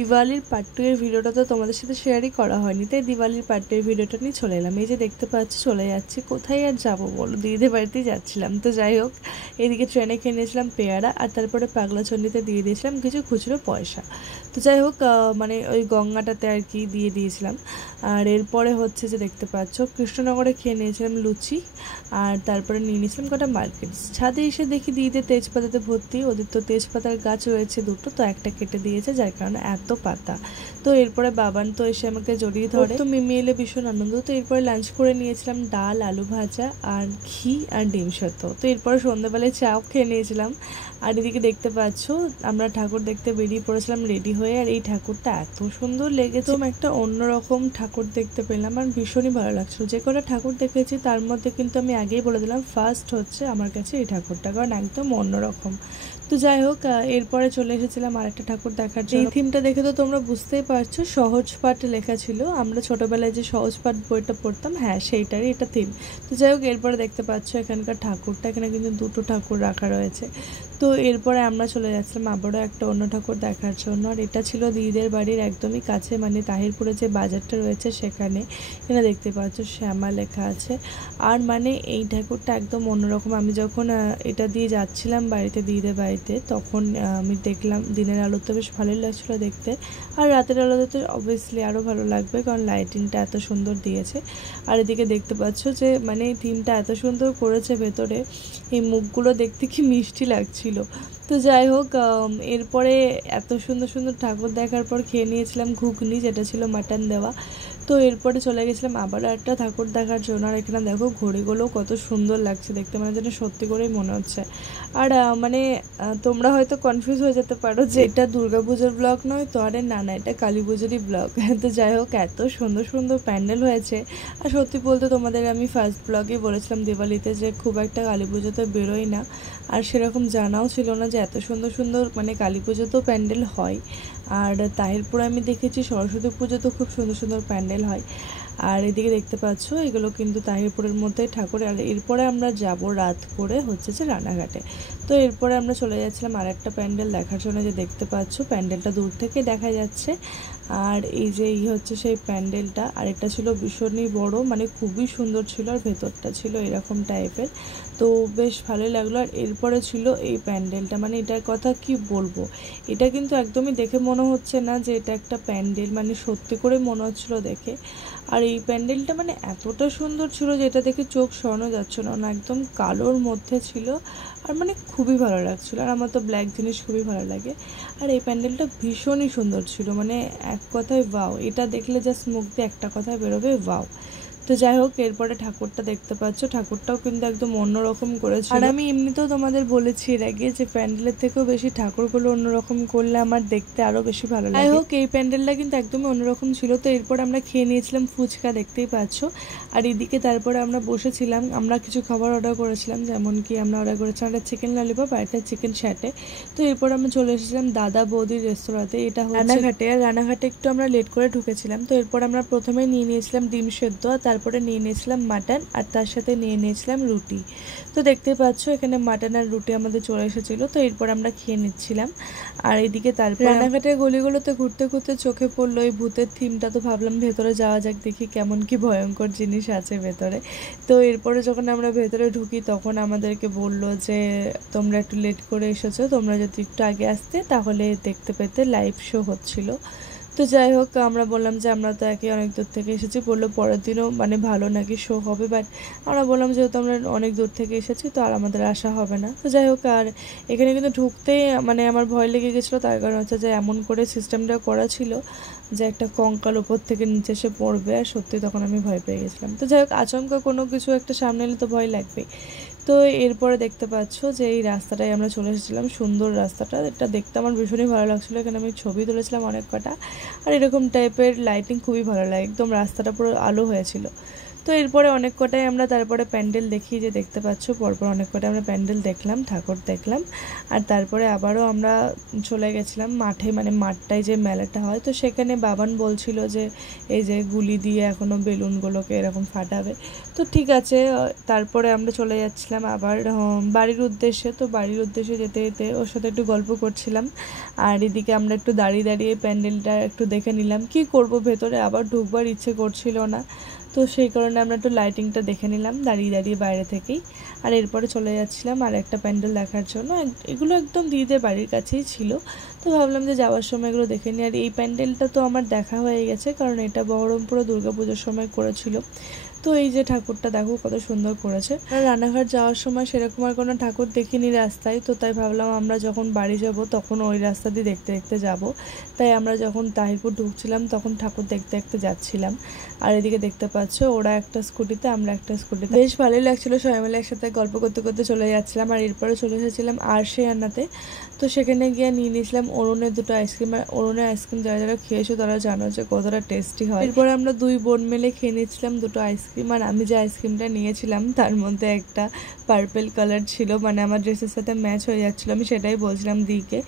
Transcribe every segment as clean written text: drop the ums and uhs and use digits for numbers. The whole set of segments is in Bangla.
দিওয়ালির পার্ট 2 এর ভিডিওটা তো তোমাদের সাথে শেয়ারই করা হয়নি, তাই দিওয়ালির পার্ট 2 এর ভিডিওটা নিয়ে চলে এলাম। এই যে দেখতে পাচ্ছি চলে যাচ্ছি, কোথায় আর যাবো বলো, দিদিদের বাড়িতেই যাচ্ছিলাম। তো যাই হোক, এদিকে ট্রেনে খেয়ে নিয়েছিলাম পেয়ারা, আর তারপরে পাগলাচণ্ডীতে দিয়ে দিয়েছিলাম কিছু খুচরো পয়সা। তো যাই হোক, মানে ওই গঙ্গাটাতে আর কি দিয়ে দিয়েছিলাম। আর এরপরে হচ্ছে যে দেখতে পাচ্ছ কৃষ্ণনগরে খেয়ে নিয়েছিলাম লুচি, আর তারপরে নিয়ে নিয়েছিলাম কটা মার্কেটস। ছাদে এসে দেখি দিদিদের তেজপাতাতে ভর্তি, ওদের তো তেজপাতার গাছ রয়েছে দুটো, তো একটা কেটে দিয়েছে, যার কারণে এত পাতা। তো এরপরে বাবান তো এসে আমাকে জড়িয়ে ধরে, তো মিমি এলে ভীষণ আনন্দ। তো এরপরে লাঞ্চ করে নিয়েছিলাম ডাল, আলু ভাজা আর ঘি আর ডিম সেদ্ধ। তো এরপরে সন্ধ্যাবেলায় চাও খেয়ে নিয়েছিলাম। আর এদিকে দেখতে পাচ্ছ আমরা ঠাকুর দেখতে বেরিয়ে পড়েছিলাম রেডি হয়ে, আর এই ঠাকুরটা এত সুন্দর লেগেছে, একটা অন্যরকম ঠাকুর দেখতে পেলাম আর ভীষণই ভালো লাগছিল। যে কটা ঠাকুর দেখেছি তার মধ্যে কিন্তু আমি আগেই বলে দিলাম ফার্স্ট হচ্ছে আমার কাছে এই ঠাকুরটা, কারণ একদম অন্যরকম। তো যাই হোক, এরপরে চলে এসেছিলাম আরেকটা ঠাকুর দেখার জন্য। এই থিমটা দেখে তো তোমরা বুঝতেই পারছো, সহজ পাঠ লেখা ছিল। আমরা ছোটবেলায় যে সহজ পাঠ বইটা পড়তাম, হ্যাঁ সেইটারই এটা থিম। তো যাই হোক, এরপরে দেখতে পাচ্ছ এখানকার ঠাকুরটা, এখানে কিন্তু দুটো ঠাকুর রাখা রয়েছে। তো এরপরে আমরা চলে যাচ্ছিলাম আবারও একটা অন্য ঠাকুর দেখার জন্য। আর এটা ছিল দিদিদের বাড়ির একদমই কাছে, মানে তাহিরপুরে যে বাজারটা রয়েছে সেখানে। এখানে দেখতে পাচ্ছ শ্যামা লেখা আছে। আর মানে এই ঠাকুরটা একদম অন্যরকম। আমি যখন এটা দিয়ে যাচ্ছিলাম বাড়িতে, দিদিদের বাড়িতে, তখন আমি দেখলাম দিনের আলোতে বেশ ভালোই লাগছিলো দেখতে। আর রাতের আলোতে তো অবভিয়াসলি আরও ভালো লাগবে, কারণ লাইটিংটা এত সুন্দর দিয়েছে। আর এদিকে দেখতে পাচ্ছ যে মানে এই থিমটা এত সুন্দর করেছে ভেতরে, এই মুখগুলো দেখতে কি মিষ্টি লাগছিল। তো যাই হোক, এরপরে এত সুন্দর সুন্দর ঠাকুর দেখার পর খেয়ে নিয়েছিলাম ঘুগনি, যেটা ছিল মাটন দেওয়া। তো এরপরে চলে গেছিলাম আবারও একটা ঠাকুর দেখার জন্য। আর এখানে দেখো ঘড়িগুলো কত সুন্দর লাগছে দেখতে, মানে যেটা সত্যি করেই মনে হচ্ছে। আর মানে তোমরা হয়তো কনফিউজ হয়ে যেতে পারো যে এটা দুর্গাপুজোর ব্লগ নয় তো, আরে না না, এটা কালী পুজোরই ব্লগ। তো যাই হোক, এত সুন্দর সুন্দর প্যান্ডেল হয়েছে। আর সত্যি বলতে তোমাদের আমি ফার্স্ট ব্লগেই বলেছিলাম দিওয়ালিতে যে খুব একটা কালী পুজোতে বেরোই না, আর সেরকম জানাও ছিল না যে এত সুন্দর সুন্দর মানে কালী পুজোতেও প্যান্ডেল হয়। আর তাহিরপুরে আমি দেখেছি সরস্বতী পুজোতেও খুব সুন্দর সুন্দর প্যান্ডেল হয়। আর এদিকে দেখতে পাচ্ছ এগুলো কিন্তু তাহিরপুরের মধ্যেই ঠাকুর। আর এরপরে আমরা যাব রাত করে হচ্ছে যে রানাঘাটে। তো এরপরে আমরা চলে যাচ্ছিলাম আর একটা প্যান্ডেল দেখার জন্য, যে দেখতে পাচ্ছ প্যান্ডেলটা দূর থেকে দেখা যাচ্ছে। আর এই যে হচ্ছে সেই প্যান্ডেলটা, আর এটা ছিল ভীষণই বড়, মানে খুবই সুন্দর ছিল, আর ভেতরটা ছিল এরকম টাইপের। তো বেশ ভালোই লাগলো। আর এরপরে ছিল এই প্যান্ডেলটা, মানে এটার কথা কি বলবো, এটা কিন্তু একদমই দেখে মনে হচ্ছে না যে এটা একটা প্যান্ডেল, মানে সত্যি করে মনে হচ্ছিলো দেখে। আর এই প্যান্ডেলটা মানে এতটা সুন্দর ছিল যে এটা দেখে চোখ সরানো যাচ্ছিল না, একদম কালোর মধ্যে ছিল, আর মানে খুবই ভালো লাগছিলো। আর আমার তো ব্ল্যাক জিনিস খুবই ভালো লাগে। আর এই প্যান্ডেলটা ভীষণই সুন্দর ছিল, মানে এক কথায় ওয়াও, এটা দেখলে জাস্ট মুখ দিয়ে একটা কথায় বেরোবে ওয়াও। তো যাই হোক, এরপরে ঠাকুরটা দেখতে পাচ্ছ, ঠাকুরটাও কিন্তু একদম অন্যরকম করেছে। আর আমি এমনিতেও তোমাদের বলেছি এর আগে যে প্যান্ডেলের থেকেও বেশি ঠাকুরগুলো অন্যরকম করলে আমার দেখতে আরো বেশি ভালো লাগে। যাই হোক, এই প্যান্ডেলটা কিন্তু একদমই অন্যরকম ছিল। তো এরপর আমরা খেয়ে নিয়েছিলাম ফুচকা, দেখতেই পাচ্ছ। আর এদিকে তারপরে আমরা বসেছিলাম, আমরা কিছু খাবার অর্ডার করেছিলাম, যেমন কি আমরা অর্ডার করেছিলাম একটা চিকেন ললিপপ আর একটা চিকেন স্যাটে। তো এরপর আমরা চলে এসেছিলাম দাদা বৌদির রেস্তোরাঁতে, এটা রানাঘাটে। আর রানাঘাটে একটু আমরা লেট করে ঢুকেছিলাম। তো এরপর আমরা প্রথমে নিয়ে নিয়েছিলাম ডিম সেদ্ধ, আর তারপরে নিয়ে নিয়েছিলাম মাটন, আর তার সাথে নিয়ে নিয়েছিলাম রুটি। তো দেখতে পাচ্ছ এখানে মাটন আর রুটি আমাদের চলে এসেছিলো। তো এরপর আমরা খেয়ে নিচ্ছিলাম। আর এদিকে তারপর রানাঘাটের গলিগুলোতে ঘুরতে ঘুরতে চোখে পড়লো এই ভূতের থিমটা। তো ভাবলাম ভেতরে যাওয়া যাক, দেখি কেমন কি ভয়ঙ্কর জিনিস আছে ভেতরে। তো এরপরে যখন আমরা ভেতরে ঢুকি তখন আমাদেরকে বললো যে তোমরা একটু লেট করে এসেছো, তোমরা যদি একটু আগে আসতে তাহলে দেখতে পেতে, লাইভ শো হচ্ছিল। তো যাই হোক, আমরা বললাম যে আমরা তো অনেক দূর থেকে এসেছি। বললো পরের দিনও মানে ভালো নাকি শো হবে, বাট আমরা বললাম যেহেতু আমরা অনেক দূর থেকে এসেছি তো আর আমাদের আসা হবে না। তো যাই হোক, আর এখানে কিন্তু ঢুকতেই মানে আমার ভয় লেগে গেছিলো, তার কারণ হচ্ছে যে এমন করে সিস্টেমটা করা ছিল যে একটা কঙ্কাল ওপর থেকে নিচে এসে পড়বে, আর সত্যি তখন আমি ভয় পেয়ে গেছিলাম। তো যাই হোক, আচমকা কোনো কিছু একটা সামনে এলে তো ভয় লাগবেই। তো এরপরে দেখতে পাচ্ছ যে এই রাস্তাটায় আমরা চলে এসেছিলাম, সুন্দর রাস্তাটা, এটা দেখতে আমার ভীষণই ভালো লাগছিলো। এখানে আমি ছবি তুলেছিলাম অনেক কটা। আর এরকম টাইপের লাইটিং খুবই ভালো লাগে, একদম রাস্তাটা পুরো আলো হয়েছিল। তো এরপরে অনেক কটাই আমরা তারপরে প্যান্ডেল দেখি, যে দেখতে পাচ্ছ পরপর অনেক কটাই আমরা প্যান্ডেল দেখলাম, ঠাকুর দেখলাম। আর তারপরে আবারও আমরা চলে গেছিলাম মাঠে, মানে মাঠটায় যে মেলাটা হয়, তো সেখানে বাবান বলছিল যে এই যে গুলি দিয়ে এখনও বেলুনগুলোকে এরকম ফাটাবে। তো ঠিক আছে, তারপরে আমরা চলে যাচ্ছিলাম আবার বাড়ির উদ্দেশ্যে। তো বাড়ির উদ্দেশ্যে যেতে যেতে ওর সাথে একটু গল্প করছিলাম, আর এদিকে আমরা একটু দাঁড়িয়ে দাঁড়িয়ে প্যান্ডেলটা একটু দেখে নিলাম। কি করব, ভেতরে আবার ঢুকবার ইচ্ছে করছিল না, তো সেই কারণে আমরা একটু লাইটিংটা দেখে নিলাম দাঁড়িয়ে দাঁড়িয়ে বাইরে থেকেই। আর এরপরে চলে যাচ্ছিলাম আর একটা প্যান্ডেল দেখার জন্য। এগুলো একদম দিদিদের বাড়ির কাছেই ছিল, তো ভাবলাম যে যাওয়ার সময় এগুলো দেখে নিই। আর এই প্যান্ডেলটা তো আমার দেখা হয়ে গেছে, কারণ এটা বহরমপুরে দুর্গাপুজোর সময় করেছিল। তো এই যে ঠাকুরটা দেখো কত সুন্দর করেছে। আর রানাঘাট যাওয়ার সময় সেরকম আর কোনো ঠাকুর দেখিনি রাস্তায়, তো তাই ভাবলাম আমরা যখন বাড়ি যাব তখন ওই রাস্তা দিয়ে দেখতে দেখতে যাব। তাই আমরা যখন তাহিরপুর ঢুকছিলাম তখন ঠাকুর দেখতে দেখতে যাচ্ছিলাম। আর এদিকে দেখতে পাচ্ছ ওরা একটা স্কুটিতে, আমরা একটা স্কুটিতে, বেশ ভালোই লাগছিলো সবাই মিলে একসাথে গল্প করতে করতে চলে যাচ্ছিলাম। আর এরপরে চলে এসেছিলাম আরশে আনাতে। তো সেখানে গিয়ে নিয়ে নিয়েছিলাম অরুণের দুটো আইসক্রিম। আর অরুণের আইসক্রিম যারা যারা খেয়েছো তারা জানো যে কতটা টেস্টি হয়। এরপরে আমরা দুই বোন মিলে খেয়ে নিয়েছিলাম দুটো আইসক্রিম। আর আমি যে আইসক্রিমটা নিয়েছিলাম তার মধ্যে একটা পার্পেল কালার ছিল, মানে আমার ড্রেসের সাথে ম্যাচ হয়ে যাচ্ছিলো, আমি সেটাই বলছিলাম দিকে।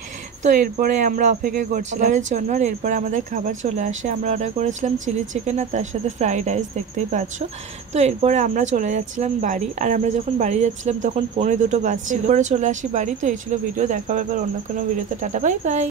তো এরপরে আমরা অপেক্ষা করছিলাম এর জন্য। আর এরপরে আমাদের খাবার চলে আসে, আমরা অর্ডার করেছিলাম চিলি চিকেন আর তার সাথে ফ্রাইড রাইস, দেখতেই পাচ্ছ। তো এরপরে আমরা চলে যাচ্ছিলাম বাড়ি। আর আমরা যখন বাড়ি যাচ্ছিলাম তখন 1:45 বাজছিল। এরপরে চলে আসি বাড়ি। তো এই ছিল ভিডিও, দেখা হবে এবার অন্য কোনো ভিডিওতে। Tata, bye bye.